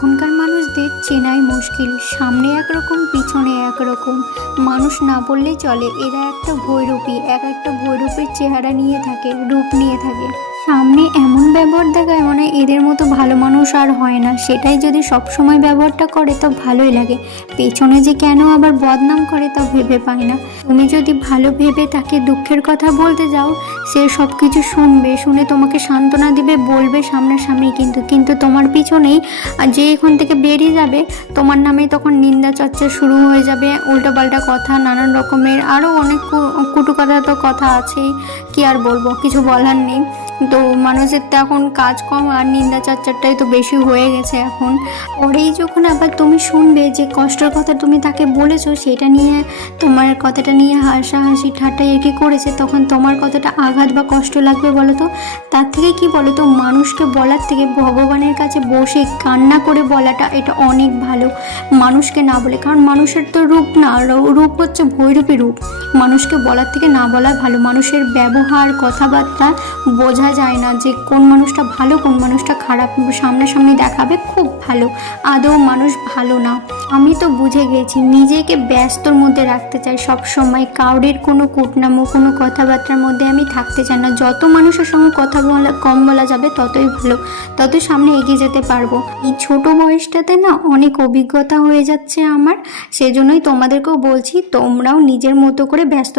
এখনকার মানুষদের চেনাই মুশকিল। সামনে একরকম, পিছনে একরকম। মানুষ না বললেই চলে, এরা একটা ভৈরবী, একটা ভৈরবের চেহারা নিয়ে থাকে, রূপ নিয়ে থাকে। সামনে এমন ব্যবহার দেখায় মনে হয় এদের মতো ভালো মানুষ আর হয় না। সেটাই যদি সব সময় ব্যবহারটা করে তো ভালোই লাগে, পেছনে যে কেন আবার বদনাম করে তা ভেবে পায় না। তুমি যদি ভালো ভেবে তাকে দুঃখের কথা বলতে যাও, সে সব কিছু শুনবে, শুনে তোমাকে সান্ত্বনা দিবে, বলবে সামনাসামনি, কিন্তু তোমার পিছনেই যে এখান থেকে বেরিয়ে যাবে, তোমার নামে তখন নিন্দা চর্চা শুরু হয়ে যাবে, উল্টোপাল্টা কথা, নানান রকমের আরও অনেক কটু কথা তো কথা আছেই, কি আর বলবো, কিছু বলার নেই। তো মানুষের তো এখন কাজ কম আর নিন্দা চর্চাটাই তো বেশি হয়ে গেছে এখন। পরেই যখন আবার তুমি শুনবে যে কষ্টের কথা তুমি তাকে বলেছো, সেটা নিয়ে, তোমার কথাটা নিয়ে হাসাহাসি ঠাট্টা এঁকে করেছে, তখন তোমার কতটা আঘাত বা কষ্ট লাগবে বলো তো। তার থেকে কি বলো তো, মানুষকে বলার থেকে ভগবানের কাছে বসে কান্না করে বলাটা এটা অনেক ভালো, মানুষকে না বলে। কারণ মানুষের তো রূপ না, রূপ হচ্ছে ভৈরবী রূপ। মানুষকে বলার থেকে না বলা ভালো। মানুষের ব্যবহার, কথাবার্তা বোঝা যায় না যে কোন মানুষটা ভালো, কোন মানুষটা খারাপ। সামনাসামনি দেখাবে খুব ভালো, আদৌ মানুষ ভালো না। আমি তো বুঝে গেছি, নিজেকে ব্যস্তর মধ্যে রাখতে চাই সব সময়, কাউরের কোনো কুটনামো, কোনো কথাবার্তার মধ্যে আমি থাকতে চাই না। যত মানুষের সঙ্গে কথা বলা কম বলা যাবে ততই ভালো, ততই সামনে এগিয়ে যেতে পারবো। এই ছোট বয়সটাতে না অনেক অভিজ্ঞতা হয়ে যাচ্ছে আমার, সেজন্যই তোমাদেরকেও বলছি তোমরাও নিজের মতো করে ব্যস্ত